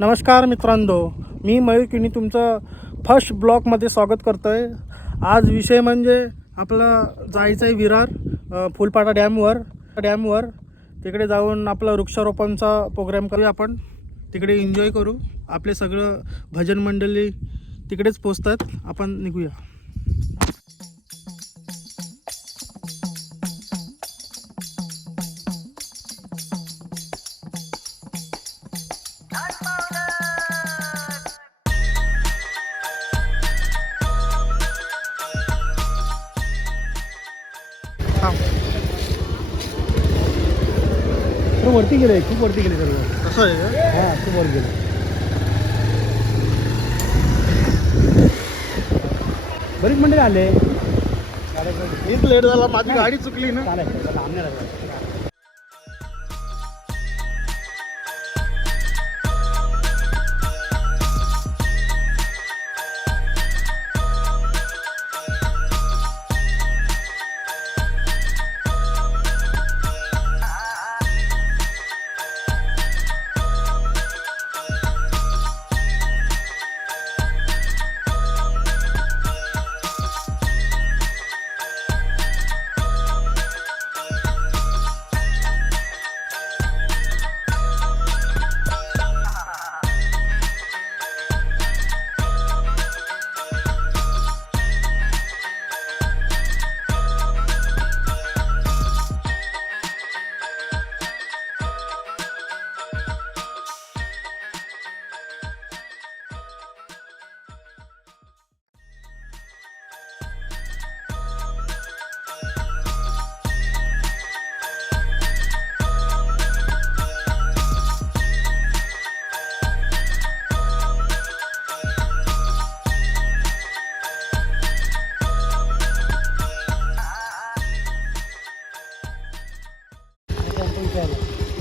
नमस्कार मित्रांनो, मी मयूर किनी तुमचं फर्स्ट ब्लॉगमध्ये स्वागत करतो आहे। आज विषय म्हणजे आपला जायचं आहे विरार फुलपाटा डॅमवर तिकडे जाऊन आपला वृक्षारोपणचा प्रोग्राम करूया। आपण तिकडे एन्जॉय करू। आपले सगळं भजन मंडळी तिकडेच पोचतात। आपण निघूया। वरती गेले, खूप वरती गेले सर्व। कसं आहे? हां, खूप वर गेले। बरीच मंडळी आले। मीच लेट झाला, माझी गाडी चुकली ना। चालेल, आम्ही लागलो।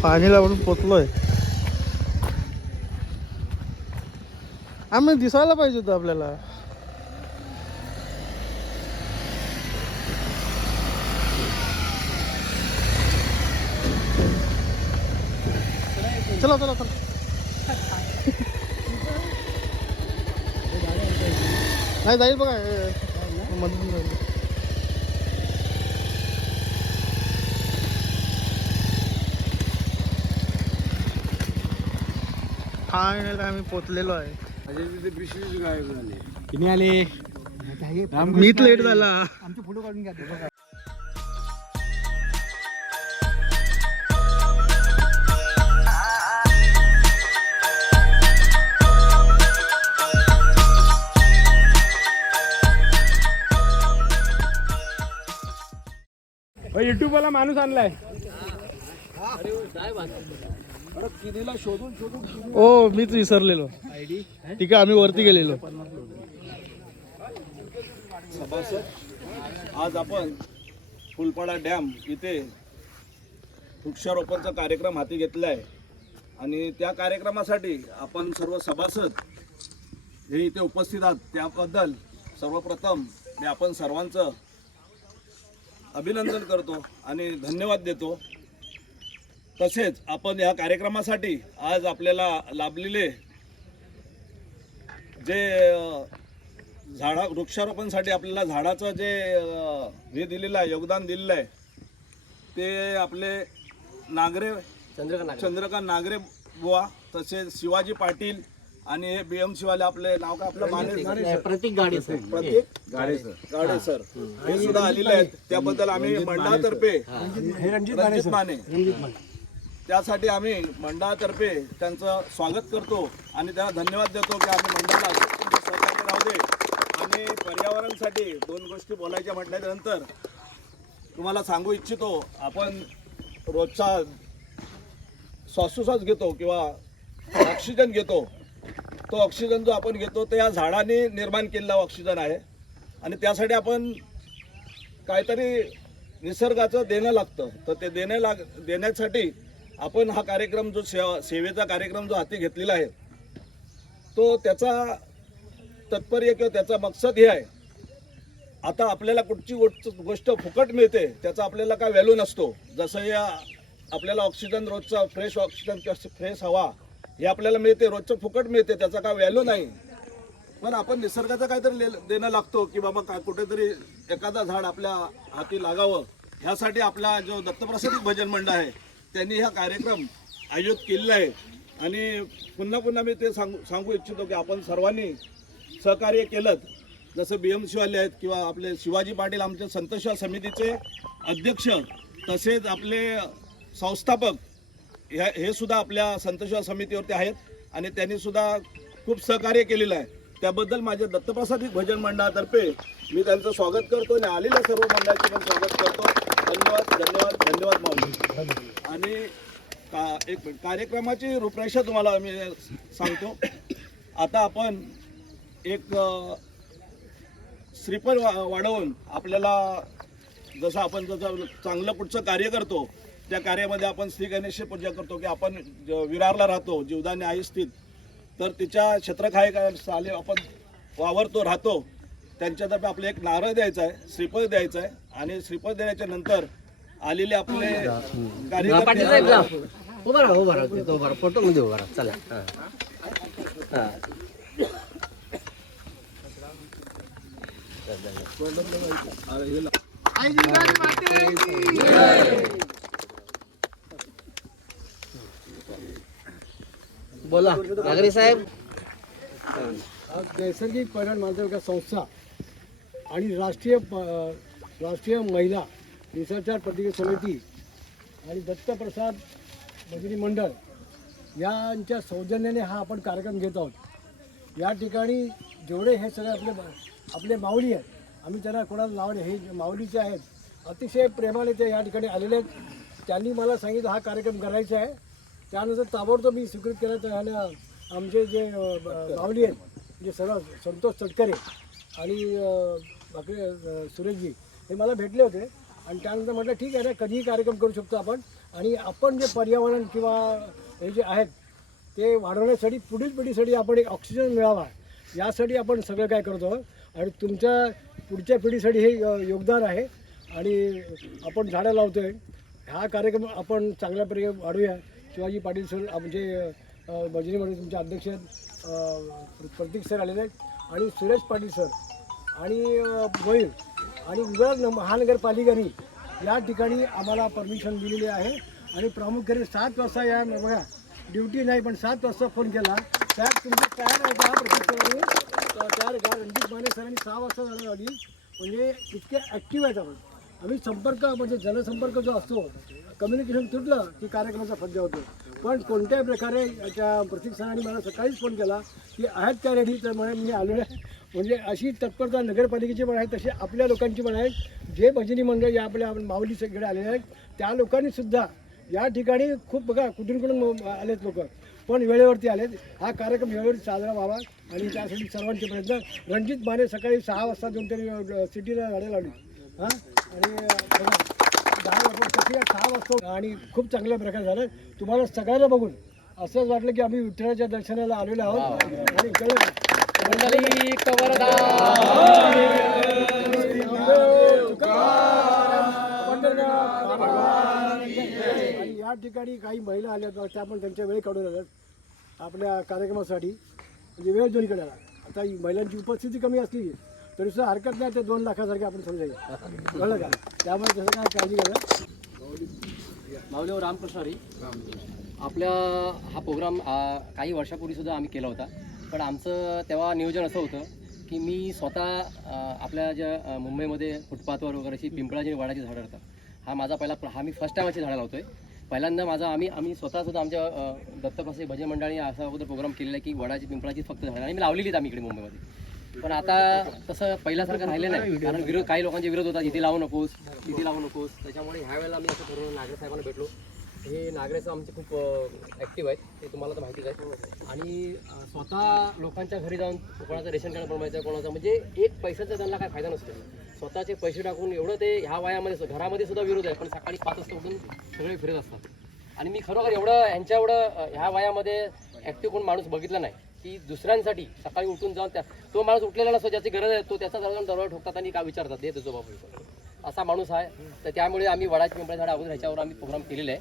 पाणी लावून पोचलोय। आम्ही दिसायला पाहिजे होतं आपल्याला। चला चला चला। नाही जाईल बघा, मधून जाईल। फायनल आम्ही पोचलेलो आहे। किती आले? मीच लेट झाला। आमचे फोटो काढून घ्या बघा। युट्यूब वाला माणूस आणलाय। ओ मीच विसरलेलो। ठीक आहे, आम्ही वरती गेलेलो। सभासद, आज आपण फुलपाडा डॅम इथे वृक्षारोपणचा कार्यक्रम हाती घेतला आहे आणि त्या कार्यक्रमासाठी आपण सर्व सभासद हे इथे उपस्थित आहात, त्याबद्दल सर्वप्रथम मी आपण सर्वांचं अभिनंदन करतो आणि धन्यवाद देतो। तसेच आपण या कार्यक्रमासाठी आज आपल्याला लाभलेले जे वृक्षारोपणसाठी आपल्याला झाडाचं जे हे दिलेलं आहे, योगदान दिलेलं आहे, ते आपले नागरे चंद्रकांत नागरे बुवा, तसेच शिवाजी पाटील आणि हे BMC वाले आपले नाव काय आपलं प्रतीक गाडे सर हे सुद्धा आलेले आहेत। त्याबद्दल आम्ही मंडळातर्फे रणजित माने त्यासाठी आम्ही मंडळातर्फे त्यांचं स्वागत करतो आणि त्यांना धन्यवाद देतो की आम्ही मंडळाला सहकार्य राहू दे। आणि पर्यावरणासाठी दोन गोष्टी बोलायच्या म्हटल्यानंतर तुम्हाला सांगू इच्छितो, आपण रोजचा श्वासोश्वास घेतो किंवा ऑक्सिजन घेतो, तो ऑक्सिजन जो आपण घेतो तो या झाडाने निर्माण केलेला ऑक्सिजन आहे आणि त्यासाठी आपण काहीतरी निसर्गाचं देणं लागतं। तर ते देण्यासाठी आपण हा कार्यक्रम जो सेवेचा कार्यक्रम जो हाती घेतलेला आहे, तो त्याचा तात्पर्य किंवा त्याचा मकसद हे आहे, आता आपल्याला कुठची गोष्ट फुकट मिळते त्याचा आपल्याला काय व्हॅल्यू नसतो। जसं या आपल्याला ऑक्सिजन रोजचा फ्रेश ऑक्सिजन किंवा फ्रेश हवा हे आपल्याला मिळते, रोजचं फुकट मिळते, त्याचा काय व्हॅल्यू नाही. पण आपण निसर्गाचं काहीतरी देणं लागतो की बाबा काय कुठेतरी एखादा झाड आपल्या हाती लागावं, ह्यासाठी आपला जो दत्तप्रसादिक भजन मंडळ आहे त्यांनी हा कार्यक्रम आयोजित केलेला आहे. आणि पुन्हा पुन्हा मी ते सांगू इच्छितो की आपण सर्वांनी सहकार्य केलं. जसं BMC वाले आहेत किंवा आपले शिवाजी पाटील आमच्या संतसेवा समितीचे अध्यक्ष, तसेच आपले संस्थापक हे सुद्धा आपल्या संतसेवा समितीवरती आहेत आणि त्यांनी सुद्धा खूप सहकार्य केलेलं आहे. त्याबद्दल माझ्या दत्तप्रसादिक भजन मंडळातर्फे मी त्यांचं स्वागत करतो आणि आलेल्या सर्व मंडळाचे पण स्वागत करतो. धन्यवाद धन्यवाद धन्यवाद माऊली. आणि एक कार्यक्रमाची रूपरेषा तुम्हाला मी सांगतो. आता आपण एक श्रीफळ वाढवून आपल्याला जसं आपण चांगलं पुढचं कार्य करतो त्या कार्यामध्ये आपण श्री गणेश पूजा करतो की आपण विरारला राहतो, जीवदानी आई स्थित, तर तिच्या छत्रछायेखाली आपण वावरतो राहतो. त्यांच्यातर्फे आपलं एक नारळ द्यायचा आहे, श्रीफळ द्यायचं आहे आणि श्रीफळ देण्याच्या नंतर आलेले आपले कार्यकर्ते फोटो मध्ये उभा राहा. चला बोला नागरे साहेब. आज नैसर्गिक पर्यावरण मार्गदर्शक संस्था आणि राष्ट्रीय महिला हिंसाचार प्रतिक्रिया समिती आणि दत्तप्रसाद भजनी मंडळ यांच्या सौजन्याने हा आपण कार्यक्रम घेत आहोत. या ठिकाणी जेवढे हे सगळे आपले माऊली आहेत, आम्ही त्यांना कोणाला नाव हे माऊलीचे आहेत, अतिशय प्रेमाने ते या ठिकाणी आलेले आहेत. त्यांनी मला सांगितलं हा कार्यक्रम करायचा आहे. त्यानंतर ताबडतोब मी स्वीकृत केलं. तर ह्यानं आमचे जे माऊली आहेत जे सर्व संतोष तटकरे आणि बाकी सुरेशजी हे मला भेटले होते आणि त्यानंतर म्हटलं ठीक आहे ना, कधीही कार्यक्रम करू शकतो आपण. आणि आपण जे पर्यावरण किंवा हे जे आहेत ते वाढवण्यासाठी पुढील पिढीसाठी आपण एक ऑक्सिजन मिळावा यासाठी आपण सगळं काय करतो. आणि तुमच्या पुढच्या पिढीसाठी हे योगदान आहे आणि आपण झाडं लावतो आहे. हा कार्यक्रम आपण चांगल्यापैकी वाढवूया. शिवाजी पाटील सर आमचे भजनीमध्ये तुमचे अध्यक्ष प्रतीक सर आलेले आहेत आणि सुरेश पाटील सर आणि गोयल आणि विरार महानगरपालिकेने या ठिकाणी आम्हाला परमिशन दिलेली आहे. आणि प्रामुख्याने 7 वाजता या बघा ड्युटी नाही पण 7 वाजता फोन केला त्यात तुमची तयार आहे का प्रतीक सरांनी तयार का. रणजित माने सरांनी 6 वाजता जाणं आली म्हणजे इतके ॲक्टिव्ह आहेत आपण. आम्ही संपर्क म्हणजे जनसंपर्क जो असतो कम्युनिकेशन तुटलं की कार्यक्रमाचा फज्जा होतो. पण कोणत्याही प्रकारे त्या प्रतीक सरांनी मला सकाळीच फोन केला की आहेत का रेडी, तर म्हणे मी आलेलो आहे. म्हणजे अशी तत्परता नगरपालिकेची पण आहे तशी आपल्या लोकांची पण आहे. जे भजनी मंडळ या आपल्या माऊली सगळे आलेले आहेत त्या लोकांनीसुद्धा या ठिकाणी खूप बघा कुठून आलेत लोक पण वेळेवरती आलेत. हा कार्यक्रम वेळेवरती साजरा व्हावा आणि त्यासाठी सर्वांचे प्रयत्न. रणजित माने सकाळी 6 वाजता दोन तरी सिटीला गाड्या लावली हां आणि बघा 10 वाजता 6 वाजता आणि खूप चांगल्या प्रकारे झालं. तुम्हाला सगळ्यांना बघून असंच वाटलं की आम्ही विठ्ठलाच्या दर्शनाला आलेलो आहोत. आणि कळलं आणि या ठिकाणी काही महिला आल्या त्या पण त्यांच्या वेळ काढून आल्यात आपल्या कार्यक्रमासाठी. म्हणजे वेळ दोन्हीकडे आला. आता ही महिलांची उपस्थिती कमी असली तरी सुद्धा हरकत नाही. ते 2 लाखासारखे आपण समजायचं कळलं का. त्यामुळे तसं काय काळजी घ्या. माऊलीवर रामकृष्ण हरी. आपल्या हा प्रोग्राम काही वर्षापूर्वीसुद्धा आम्ही केला होता. पण आमचं तेव्हा नियोजन असं होतं की मी स्वतः आपल्या ज्या मुंबईमध्ये फुटपाथवर वगैरे अशी पिंपळाची आणि वडाची झाडं राहतात. हा मी फर्स्ट टाईम अशी झाडं लावतो आहे. पहिल्यांदा आम्ही स्वतःसुद्धा आमच्या दत्तप्रसाद भजन मंडळाने असा अगोदर प्रोग्राम केलेला आहे की वडाची पिंपळाची फक्त झाडं आणि मी लावलेली आहेत आम्ही इकडे मुंबईमध्ये. पण आता तसं पहिल्यासारखं राहिलं नाही कारण काही लोकांचे विरोध होता इथे लावू नकोस तिथे लावू नकोस. त्याच्यामुळे ह्या वेळेला आम्ही असं ठरवून नागरे साहेबांना भेटलो. हे नागरेचं आमचे खूप ॲक्टिव्ह आहेत ते तुम्हाला तर माहितीच आहे. आणि स्वतः लोकांच्या घरी जाऊन कोणाचं रेशन कार्ड बनवायचं कोणाचं म्हणजे एक पैशाचा त्यांना काय फायदा नसतो. स्वतःचे पैसे टाकून एवढं ते ह्या वयामध्ये घरामध्ये सुद्धा विरोध आहे पण सकाळी 5 वाजता उठून सगळे फिरत असतात. आणि मी खरोखर ह्यांच्या एवढं ह्या वयामध्ये ॲक्टिव्ह कोण माणूस बघितला नाही की दुसऱ्यांसाठी सकाळी उठून जाऊन तो माणूस उठलेला नसतो ज्याची गरज आहे तो त्याचा जाऊन दरवाजा ठोकतात आणि काय विचारतात ते तुझं बाबा असा माणूस आहे. तर त्यामुळे आम्ही वडाची पिंपळाची झाडं अगोदर ह्याच्यावर आम्ही प्रोग्राम केलेला आहे.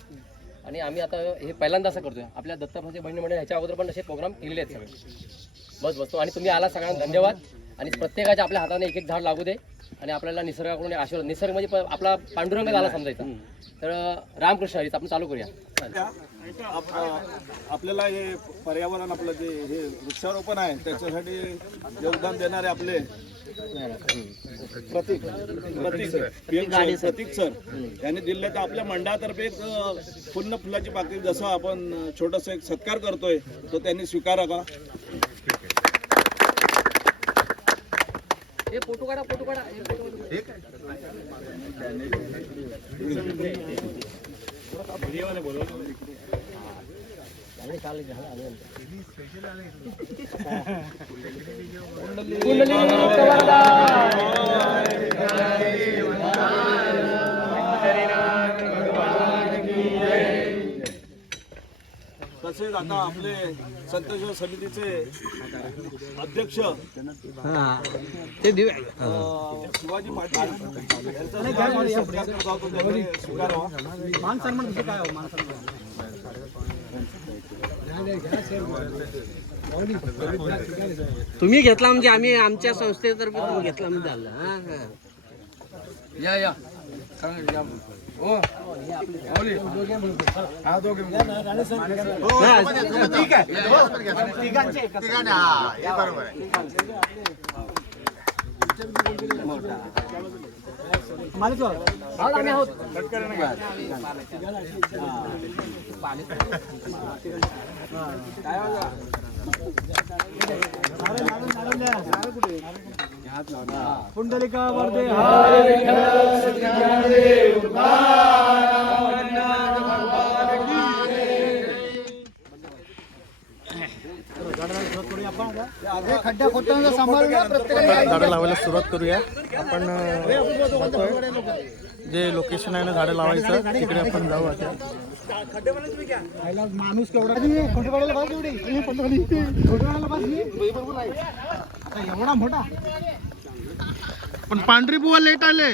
आणि आम्ही आता हे पहिल्यांदा असं करतोय. आपल्या दत्तप्रसाद बहिणी मंडळ ह्याच्या अगोदर पण असे प्रोग्राम केलेले आहेत सगळे. बसतो आणि तुम्ही आला सगळ्यांना धन्यवाद. आणि प्रत्येकाच्या आपल्या हाताने एक एक झाड लागू दे आणि आपल्याला निसर्गाकडून एक आशीर्वाद. निसर्ग म्हणजे आपला पांडुरंग झाला समजायचा. तर रामकृष्ण हरीच आपण चालू करूया. आपल्याला हे पर्यावरण आपलं जे हे वृक्षारोपण आहे त्याच्यासाठी योगदान देणारे आपले प्रतीक सर यांनी दिले. तर आपल्या मंडळातर्फे एक पूर्ण फुलाची पाकळी जसं आपण छोटस एक सत्कार करतोय तो त्यांनी स्वीकारा का. फोटो काढा. तसेच आता आपले संतोष समितीचे अध्यक्ष शिवाजी पाटील यांचा सत्कार करत आहोत, त्यांनी स्वीकारावा. तुम्ही घेतला म्हणजे आम्ही आमच्या संस्थेतर्फे तुम्ही घेतला म्हणजे झालं. या पुंडलिका वरदे खड्डा खोदताना सांभाळून झाडं लावायला सुरुवात करूया. आपण बघतोय जे लोकेशन आहे ना झाडं लावायचं तिकडे आपण जाऊ आता. माणूस केवढा फोटो काढायला एवढा मोठा. पण पांढरी बुवा लेट आले.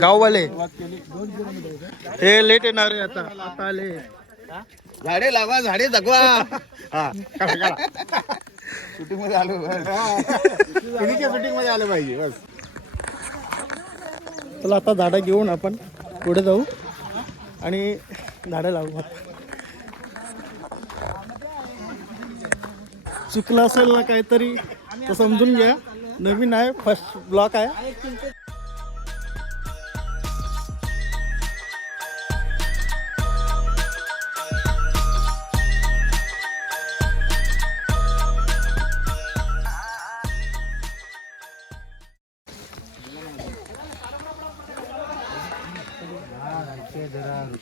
गाववाले हे लेट येणार आहे आता आले. झाडे लावा, झाडे जगवा. शूटिंग मध्ये आलो शूटिंग मध्ये आलं पाहिजे बस. चला आता झाडं घेऊन आपण पुढे जाऊ आणि झाडं लावू. चुकलं असेल ना काहीतरी तर समजून घ्या. नवीन आहे, फर्स्ट ब्लॉक आहे.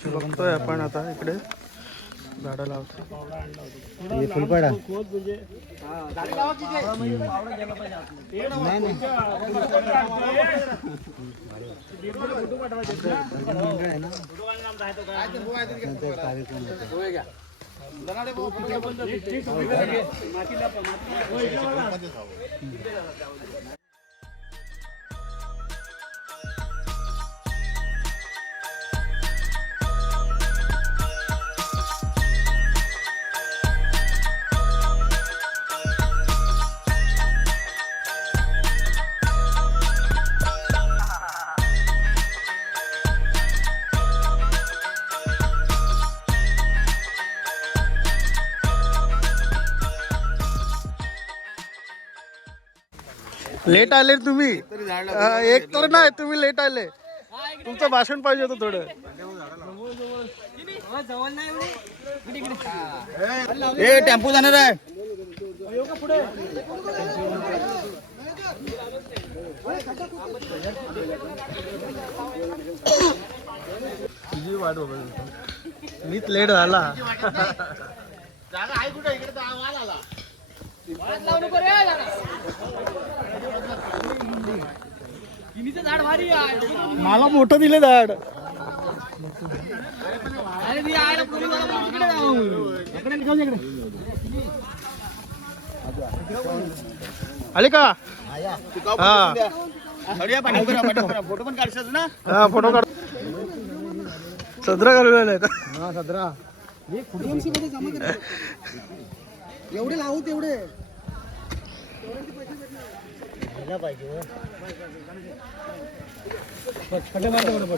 बघतोय आपण आता इकडे झाडं लावतो. फुलपाडा लेट आले तुम्ही. एक तर नाही, तुम्ही लेट आले. तुमचं भाषण पाहिजे होतं थोडं. टेम्पो जाणार आहे. मीच लेट झाला. मला मोठं दिले झाड. आले का हा फोटो पण काढशाल ना. हा फोटो काढ. सदरा घालून का हा सदरा एवढे लावू तेवढे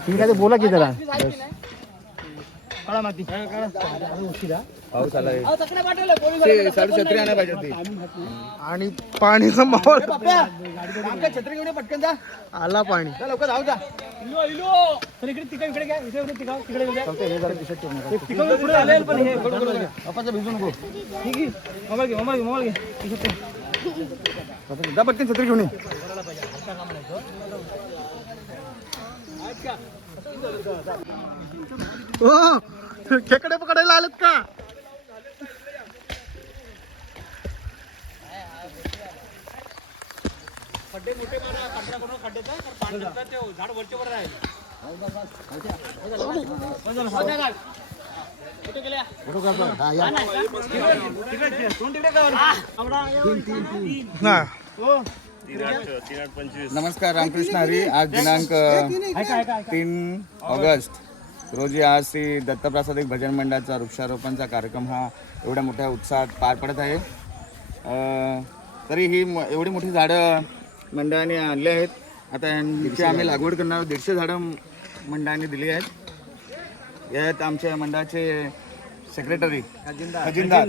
ठीक आहे बोला की जरा छत्री आणायला पाहिजे होती. आणि पाणीचा माहोल छत्री घेऊन पटकन जा आला पाणी. लवकर जाऊ जा. भिजू नको जा पटकन छत्री घेऊन ये. हो खेकडे पकडायला आलेत का? ना नमस्कार, रामकृष्ण हरी. आज दिनांक 3 ऑगस्ट रोजी आज श्री दत्तप्रसाद एक भजन मंडळाचा वृक्षारोपणचा कार्यक्रम हा एवढ्या मोठ्या उत्साहात पार पडत आहे. तरी ही एवढी मोठी झाडं मंडळाने आणली आहेत. आता यांची आम्ही लागवड करणार. 150 झाडं मंडळाने दिली आहेत. यात आमच्या मंडळाचे सेक्रेटरी खजिनदार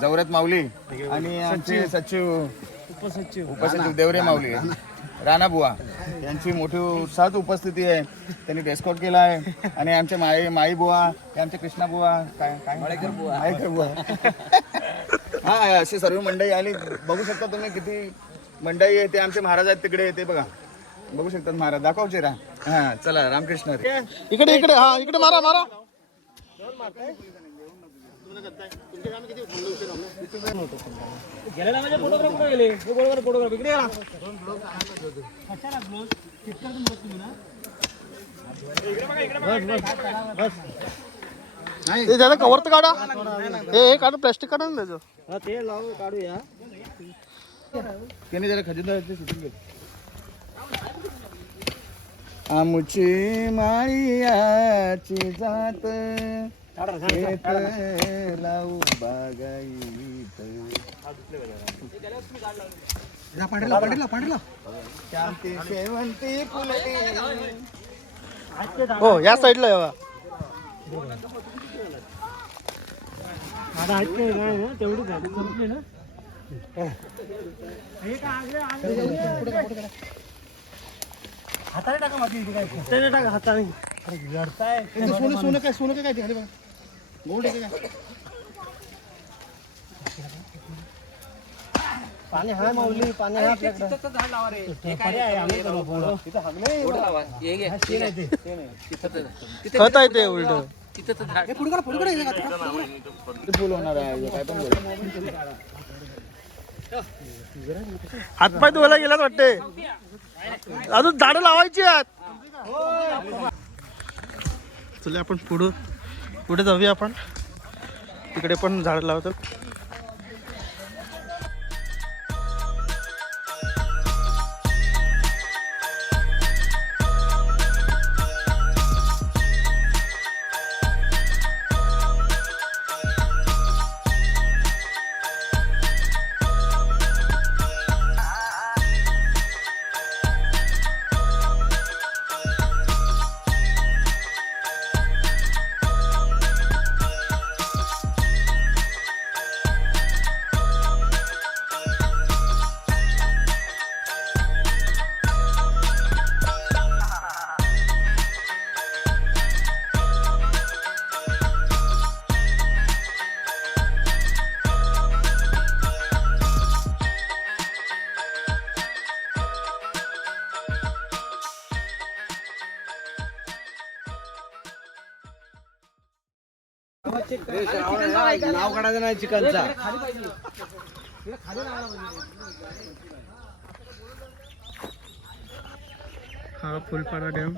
जवरत माऊली आणि आमचे सचिव उपसचिव देवरे माऊली राणा बुवा यांची मोठी उत्साहात उपस्थिती आहे. त्यांनी डेस्कॉट केला आहे. आणि आमचे माई बुवा हे आमचे कृष्णा बुवा काय माळेकर बुवा हा अशी सर्व मंडळी आली. बघू शकता तुम्ही किती मंडळी आहे. ते आमचे महाराज आहेत तिकडे. ते बघा बघू शकतात महाराज. दाखवचे रा. हा चला रामकृष्ण हरी. इकडे इकडे हा इकडे मारा मारा. ते झालं कवर तर काढा. हे काढा प्लॅस्टिक काढा ना त्याचं. ते लावू काढूया. त्यांनी जरा खजिनदाराचे शूटिंग केलं. आमची माळीयाची जात शेत लावू बागाईत शांती शेवंती फुलली. हो या साईडला येवा. तेवढी झाली संपली ना. हाताने टाका माती. काय हाताने टाका. हाताने लढताय. सोनं काय सोनं काय तिकडे बघा. गोल्ड आहे काय. पाणी हा माऊली. पाणी हा खत आहे ते उलट. फुल होणार आहे. काय पण बोल. हातपाय धुवायला गेलात वाटते. अजून झाडं लावायची आहेत. चला आपण पुढे जाऊया. आपण तिकडे पण झाडं लावतात. नाव काढायचं नाही चिकनचा. हा फुलपाडा डॅम.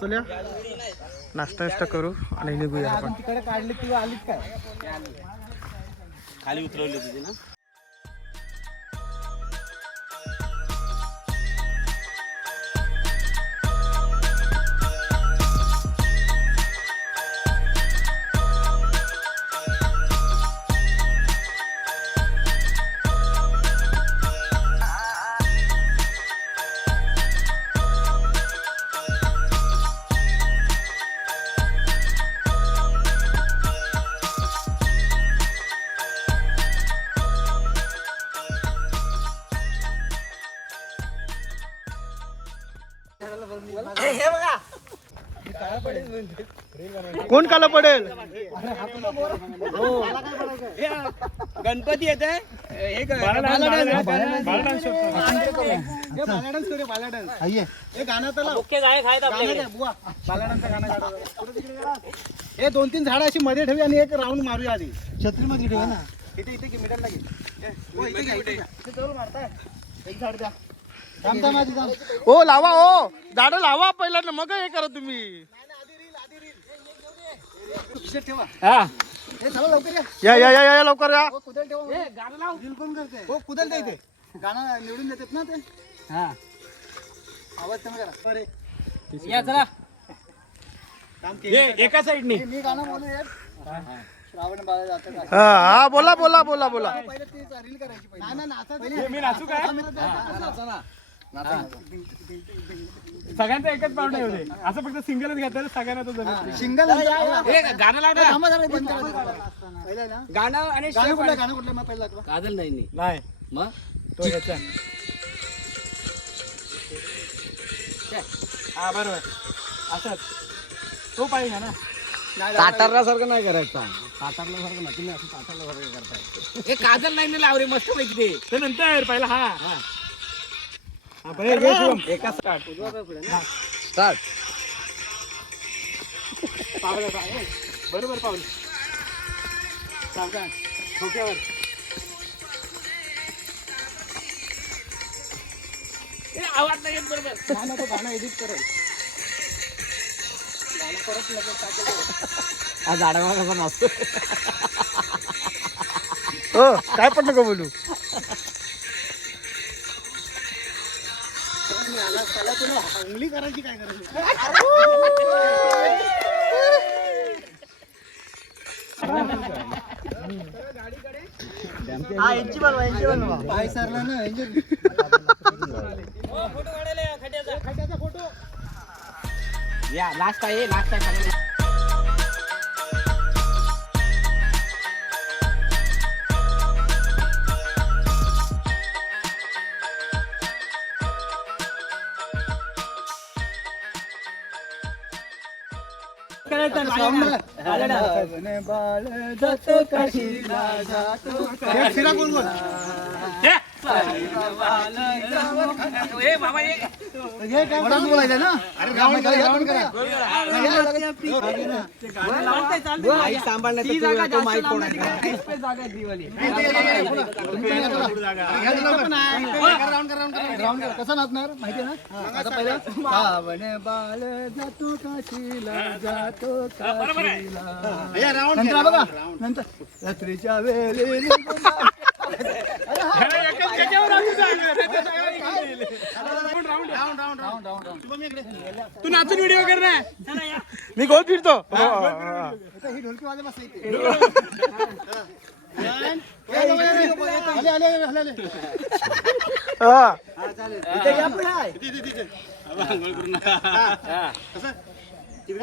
चला नाश्ता करू आणि निघूया आपण. तिकडे काढली ती आलीच काय खाली उतरवली तुझी ना. कोण काला पडेल? गणपती येत आहे. हे 2-3 झाडं अशी मध्ये ठेवी आणि एक राऊंड मारूया आधी. छत्री मध्ये ठेवा ना. इथे इथे की मीटर लागेल. इथे जवळ मारताय. एक झाड द्या. थांब थांब आधी थांब. ओ लावा ओ झाडं लावा पहिला ना मग हे करा तुम्ही. खिशात ठेवा. हा हे चला लवकर या. या लवकर या. हो कुदल ठेवा. हे गाणं लाव. दिल कोण करते? हो कुदल द्या इथे. गाणं निवडून देतात ना ते. हा आवाज कमी करा. अरे या चला. काम केलं. एका साईडने मी गाणं बोलू यार. श्रावण बाळ जातं का? हा बोला. पहिले ती रील करायची पहिले. नाही नाचा. मी नाचू काय? नाचा ना. सगळ्यांचा एकच पावडे होते असं फक्त सिंगलच घेतात सगळ्यांना तो जमेल. सिंगल गाणं लाव ना. थांबा जरा बंद करा. पहिला ना गाणं आणि गाणं कुठलं मग पहिला दाखवा. काजल नाही नाही मग तो ह्याचा हा बरोबर असंच तो पाहिजे ना. सातारला सारखं नाही करायचं. सातारला सारखं नाही. तुम्ही असं सातारला सारखं करताय. हे काजल नाही लाव रे मस्त पैकी ते. ते नंतर पहिला हा हा पहिले घे शिवम. एका स्टार्ट स्टार्ट. बरोबर पाऊल सावकाश ठोक्यावर. आवाज नाही येत बरोबर. गाणं तो गाणं एडिट करेल. हा झाडावा कसा नाचतो. हो काय पण नको बोलू. त्याला तुला अंगली करायची काय करायची. पाय सरला ना खड्याचा फोटो. या लास्ट आहे लास्ट आहे. फिरा बोल बोल. बोलायचं ना. अरे रावण करा. आई सांभाळण्याचा माईक कोण आहे. राऊंड करा. कसा नाचणार माहिती ना. आता पहिलं श्रावण बाळ जातो काशीला जातो काशीला. नंतर बघा नंतर रात्रीच्या वेळी तू नाचून व्हिडिओ कर ना. मी गोल फिरतो. ही ढोलकी वाजत बसते इथे. आले. हा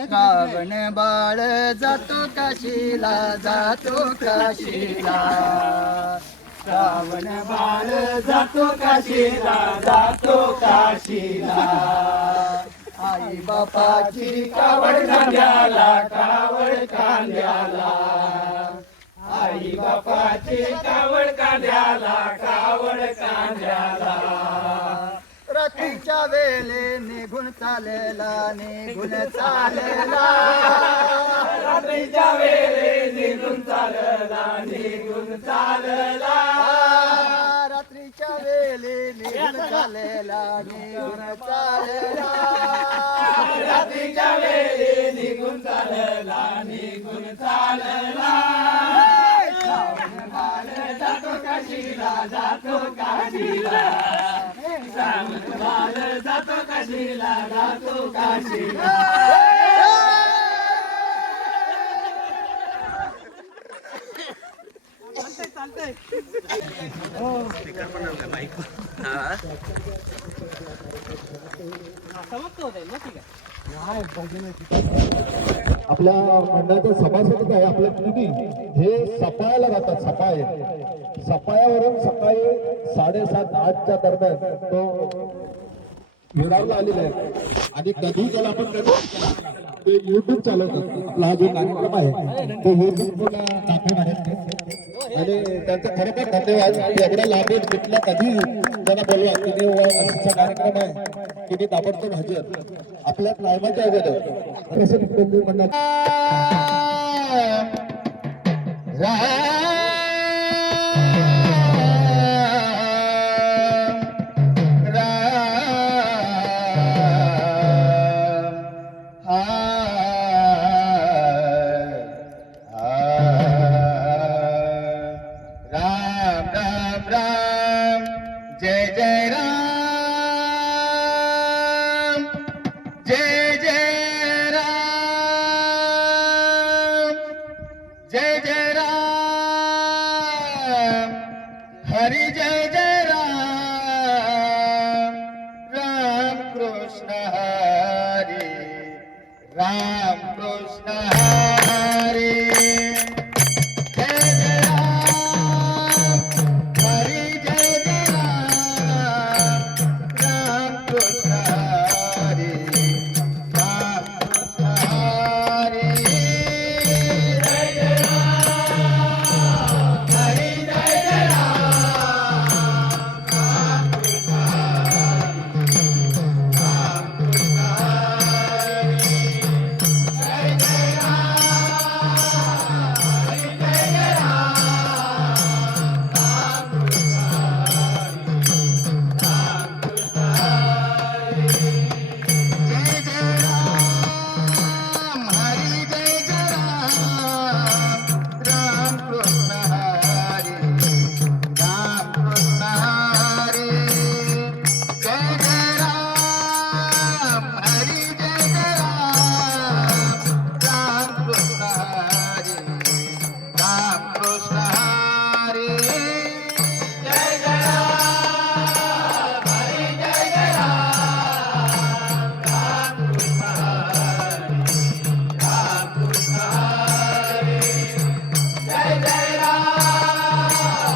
श्रावण बाळ जातो काशीला जातो काशीला. श्रावण बाळ जातो काशीला जातो काशीला. आई बापाची कावड खांद्याला कावड खांद्याला. आई बापाची कावड कांद्याला कावड कांद्याला. रात्रीच्या वेळे निघून चालेला निघून चालेला. रात्रीच्या वेळे निघून चालेला निघून चालेला. रात्रीच्या वेळे आपल्या मंडळाचे सभासद आहे आपल्या मुली हे सफायाला जातात. सफायावरून सकाळी 7:30-8च्या दरम्यान तो विरारला आलेला आहे. आणि कधी त्याला आपण ते युट्यूब चालवतात. आपला हा जो कार्यक्रम आहे तो युट्यूब दाखवणार आहे. आणि त्यांचं खरोखर धन्यवाद. एवढ्या लांबून कुठल्या कधी त्यांना बोलवा तिने असा कार्यक्रम आहे तिने ताबडतोब हजर आपल्या टायमाच्या अगोदर असं म्हणतात. हरी जय जय राम राम कृष्ण हरी राम कृष्ण हरी जय जय राम हरी जय जय राम राम कृष्ण हरी राम कृष्ण हरी जय जय राम हरी जय जय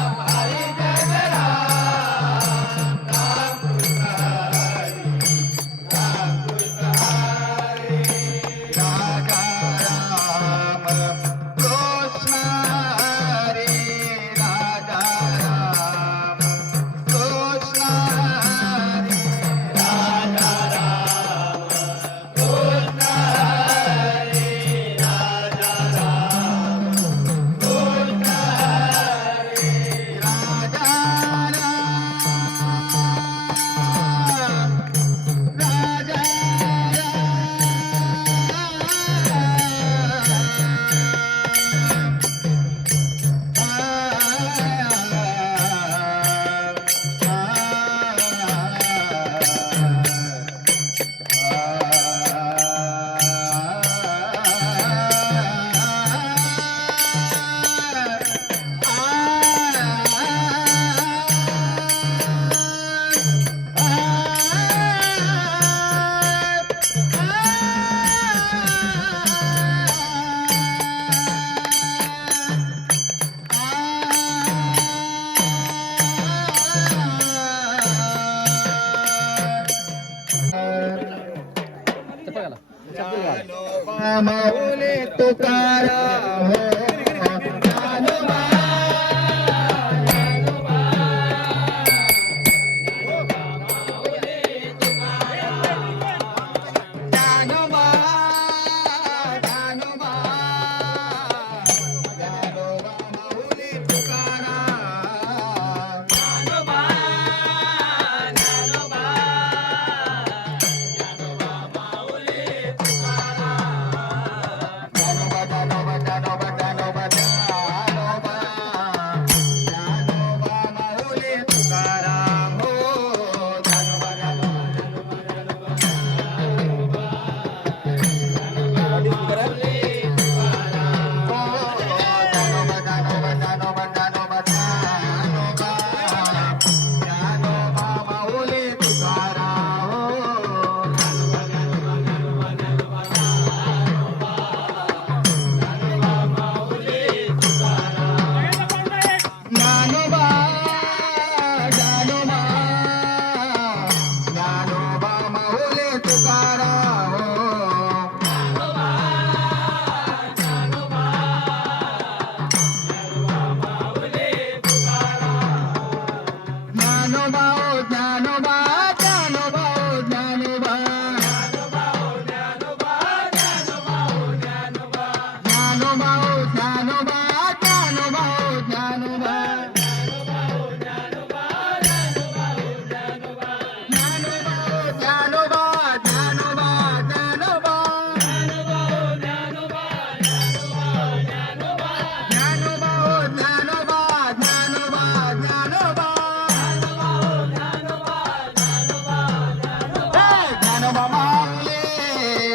माऊली तुकाराम हो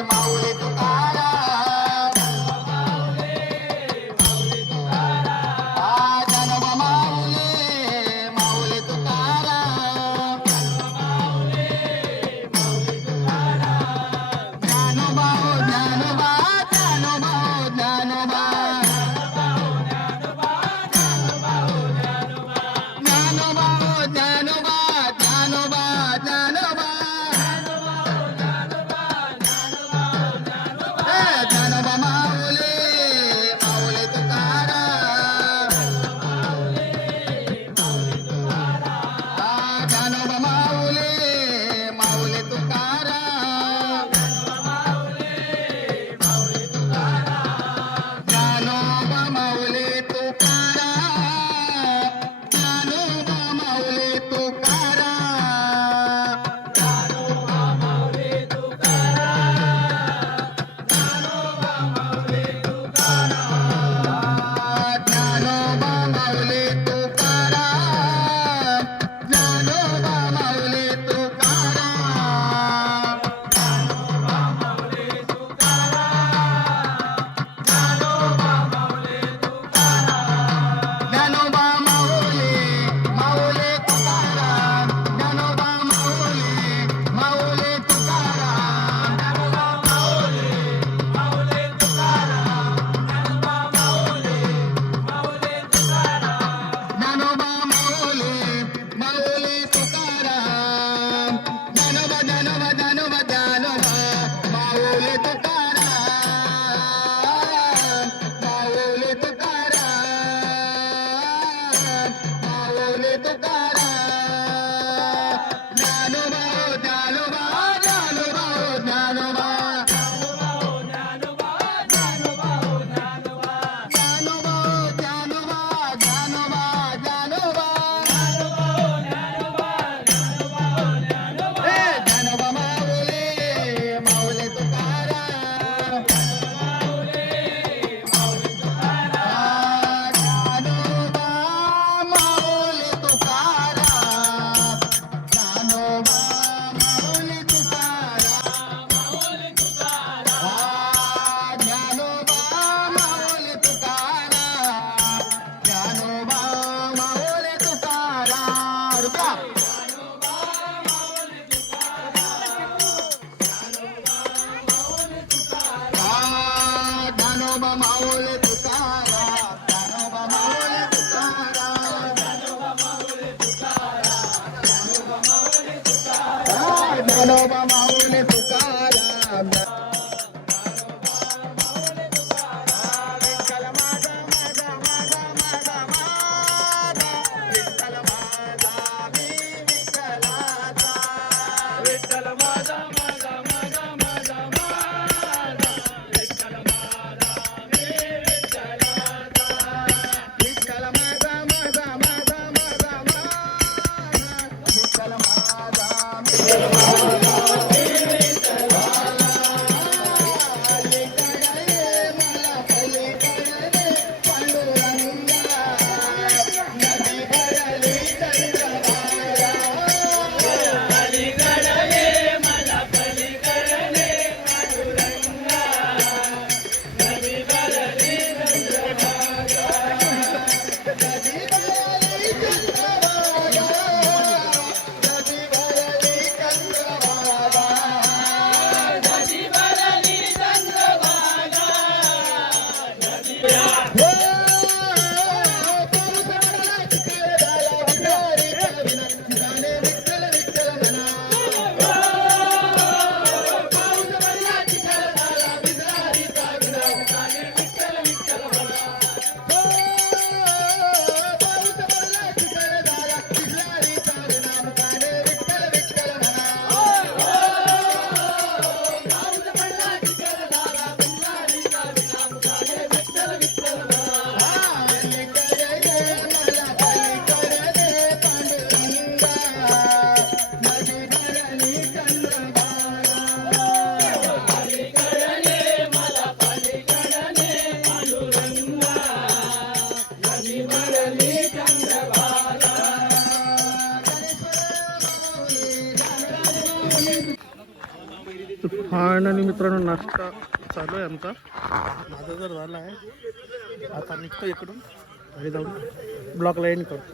माऊली तुकाराम फायनली मित्रांनो नाश्ता चालू आहे आमचा. माझा जर झाला आहे आता निघतो इकडून घरी जाऊन ब्लॉगला एंड करतो.